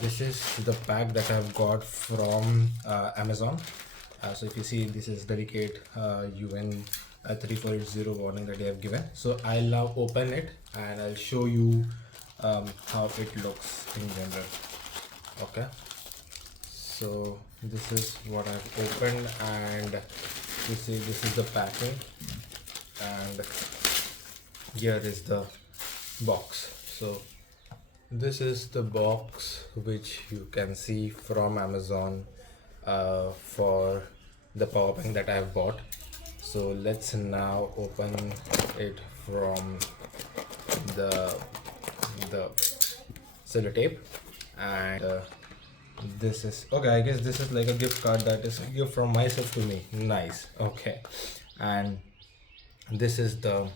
This is the pack that I've got from Amazon. So if you see, this is delicate UN 3480 warning that they have given. So I'll now open it and I'll show you how it looks in general. Okay, so this is what I've opened, and you see this is the packing, and here is the box. So this is the box which you can see from Amazon for the power bank that I have bought. So let's now open it from the sellotape, and this is okay. I guess this is like a gift card, that is a gift from myself to me. Nice. Okay, and this is the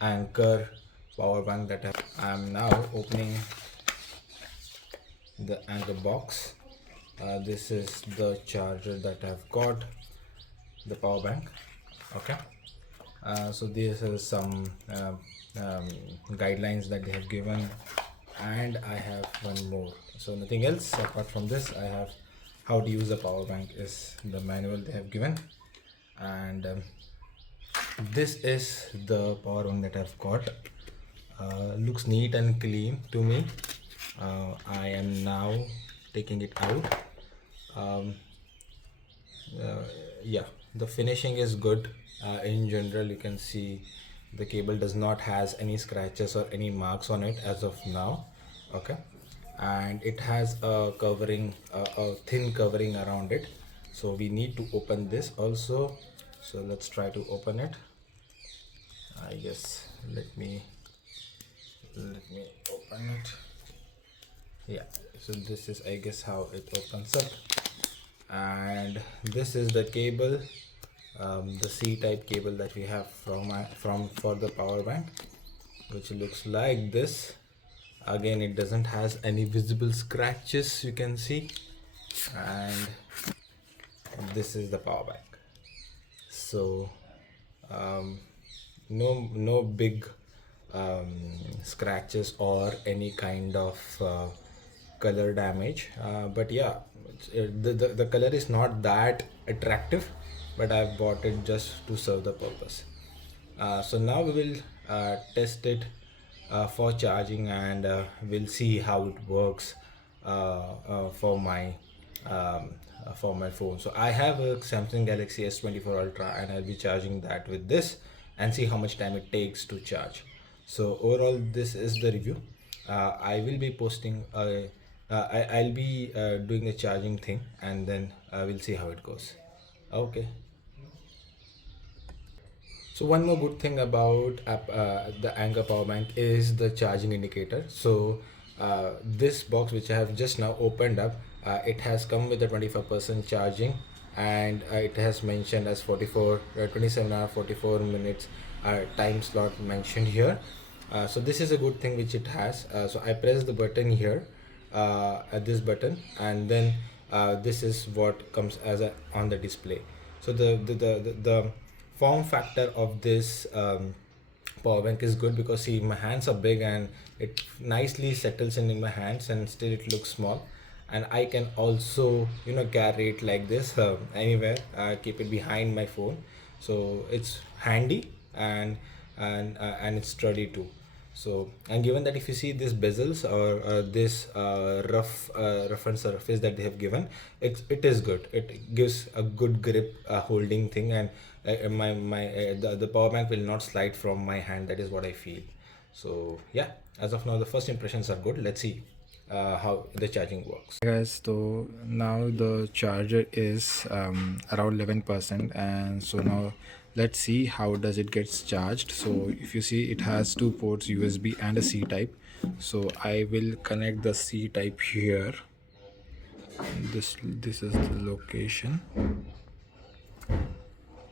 Anker power bank that I'm now opening the Anker box. This is the charger that I've got, the power bank. Okay, so this is some guidelines that they have given, and I have one more. So nothing else apart from this. I have how to use the power bank is the manual they have given, and this is the power bank that I've got. Looks neat and clean to me. I am now taking it out. Yeah, the finishing is good. In general, you can see the cable does not has any scratches or any marks on it as of now. Okay, and it has a covering, a thin covering around it. So we need to open this also. So let's try to open it. I guess let me open it. Yeah, so this is, I guess, how it opens up, and this is the cable, the C-type cable that we have for the power bank, which looks like this. Again, it doesn't has any visible scratches, you can see, and this is the power bank. So no big scratches or any kind of color damage, but yeah, the color is not that attractive, but I've bought it just to serve the purpose. So now we will test it for charging, and we'll see how it works for my phone. So I have a Samsung Galaxy S24 Ultra, and I'll be charging that with this and see how much time it takes to charge. So overall, this is the review. I will be posting I'll be doing the charging thing, and then we'll see how it goes. Okay. So one more good thing about the Anker power bank is the charging indicator. So this box which I have just now opened up, it has come with a 25% charging, and it has mentioned as 27 hour 44 minutes time slot mentioned here. So this is a good thing which it has. So I press the button here, at this button, and then this is what comes as on the display. So the form factor of this power bank is good, because see, my hands are big and it nicely settles in my hands, and still it looks small, and I can also carry it like this anywhere, keep it behind my phone. So it's handy, and it's sturdy too. So, and given that if you see this bezels or this rough and surface that they have given, it is good. It gives a good grip holding thing, and the power bank will not slide from my hand. That is what I feel. So yeah, as of now, the first impressions are good. Let's see how the charging works. Guys, so now the charger is around 11%, and so now let's see how does it gets charged. So if you see, it has two ports, USB and a C type. So I will connect the C type here. This is the location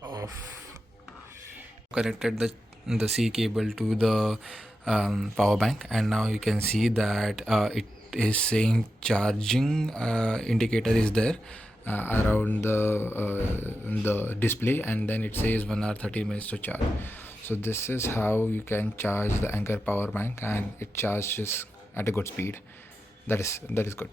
of connected the C cable to the power bank, and now you can see that it is saying charging indicator is there around the display, and then it says 1 hour 30 minutes to charge. So this is how you can charge the Anker power bank, and it charges at a good speed. That is good.